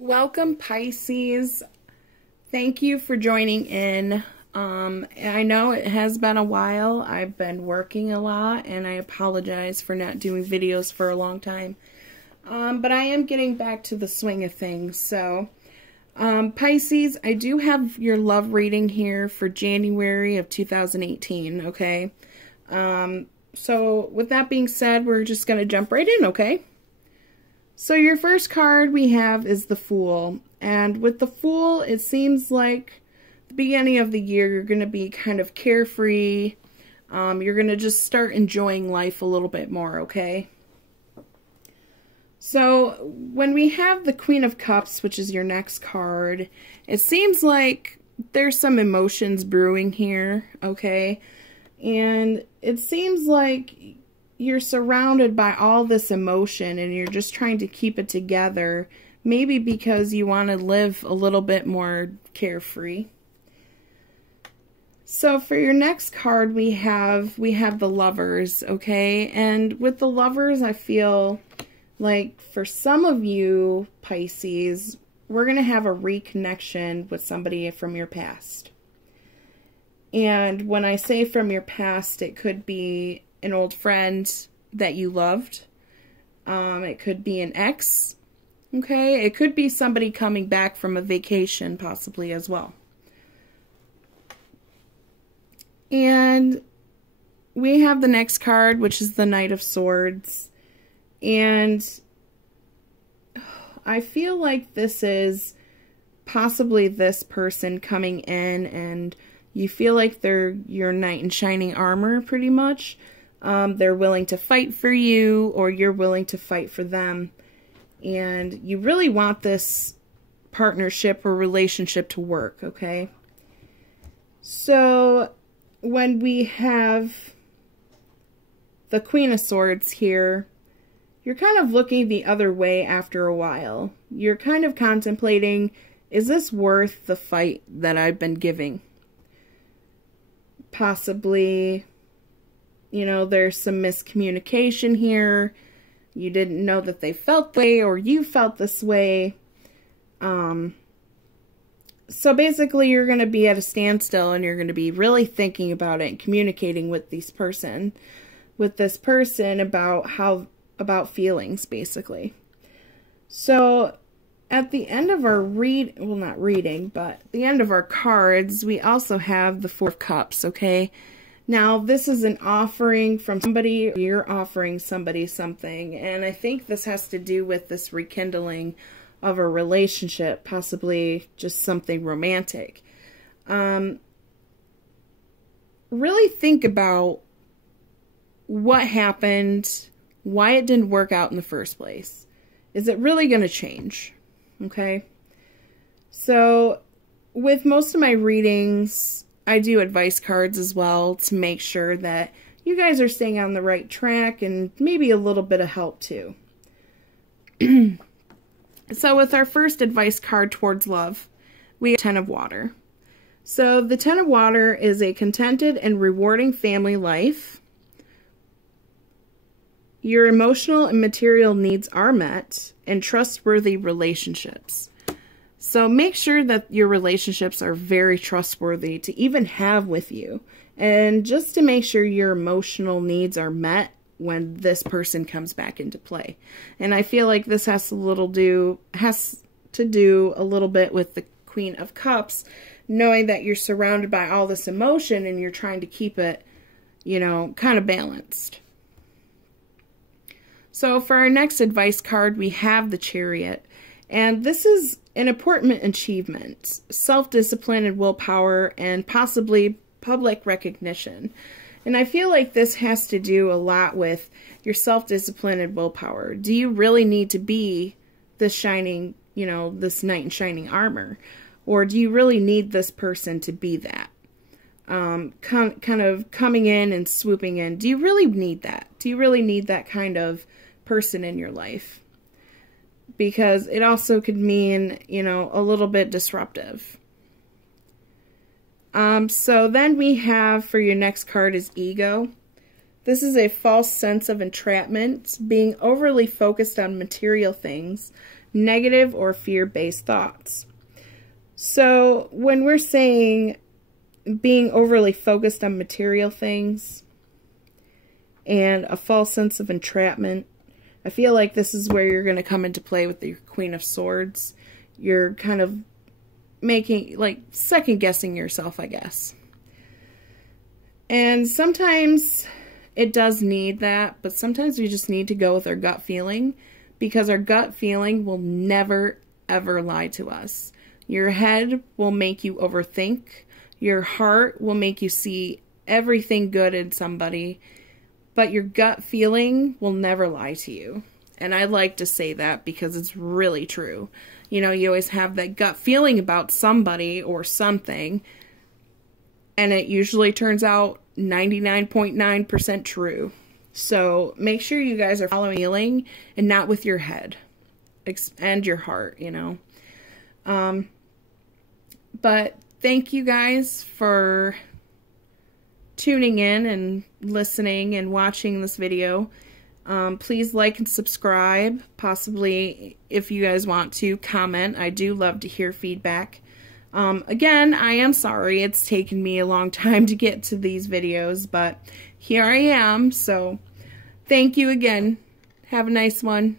Welcome, Pisces. Thank you for joining in. I know it has been a while. I've been working a lot, and I apologize for not doing videos for a long time. But I am getting back to the swing of things. So, Pisces, I do have your love reading here for January of 2018, okay? So, with that being said, we're just going to jump right in, okay? So your first card we have is the Fool. And with the Fool, it seems like the beginning of the year you're going to be kind of carefree. You're going to just start enjoying life a little bit more, okay? So when we have the Queen of Cups, which is your next card, it seems like there's some emotions brewing here, okay? And it seems like you're surrounded by all this emotion and you're just trying to keep it together, maybe because you want to live a little bit more carefree. So for your next card we have the Lovers, okay? And with the Lovers, I feel like for some of you Pisces, we're going to have a reconnection with somebody from your past. And when I say from your past, it could be an old friend that you loved. It could be an ex. Okay? It could be somebody coming back from a vacation possibly as well. And we have the next card, which is the Knight of Swords. And I feel like this is possibly this person coming in and you feel like they're your knight in shining armor pretty much. They're willing to fight for you, or you're willing to fight for them. And you really want this partnership or relationship to work, okay? So, when we have the Queen of Swords here, you're kind of looking the other way after a while. You're kind of contemplating, is this worth the fight that I've been giving? Possibly, you know, there's some miscommunication here. You didn't know that they felt the way, or you felt this way. So basically you're going to be at a standstill and you're going to be really thinking about it and communicating with this person about feelings, basically. So at the end of our not reading, but at the end of our cards, we also have the Four of Cups, okay? Now, this is an offering from somebody, you're offering somebody something, and I think this has to do with this rekindling of a relationship, possibly just something romantic. Really think about what happened, why it didn't work out in the first place. Is it really going to change? Okay? So, with most of my readings, I do advice cards as well to make sure that you guys are staying on the right track and maybe a little bit of help too. So with our first advice card towards love, we have Ten of Water. So the Ten of Water is a contented and rewarding family life. Your emotional and material needs are met, and trustworthy relationships. So make sure that your relationships are very trustworthy to even have with you. And just to make sure your emotional needs are met when this person comes back into play. And I feel like this has to do a little bit with the Queen of Cups, knowing that you're surrounded by all this emotion and you're trying to keep it, you know, kind of balanced. So for our next advice card, we have the Chariot. And this is an important achievement, self-discipline and willpower, and possibly public recognition. And I feel like this has to do a lot with your self-discipline and willpower. Do you really need to be this shining, you know, this knight in shining armor? Or do you really need this person to be that? Kind of coming in and swooping in. Do you really need that? Do you really need that kind of person in your life? Because it also could mean, you know, a little bit disruptive. So then we have, for your next card, is Ego. This is a false sense of entrapment, being overly focused on material things, negative or fear-based thoughts. So when we're saying being overly focused on material things and a false sense of entrapment, I feel like this is where you're going to come into play with the Queen of Swords. You're kind of making, like, second-guessing yourself, I guess. And sometimes it does need that, but sometimes we just need to go with our gut feeling, because our gut feeling will never, ever lie to us. Your head will make you overthink. Your heart will make you see everything good in somebody, but your gut feeling will never lie to you. And I like to say that because it's really true. You know, you always have that gut feeling about somebody or something, and it usually turns out 99.9% true. So make sure you guys are following feeling and not with your head and your heart, you know. But thank you guys for tuning in and listening and watching this video. Please like and subscribe. Possibly, if you guys want to, comment. I do love to hear feedback. Again, I am sorry it's taken me a long time to get to these videos, but here I am. So thank you again. Have a nice one.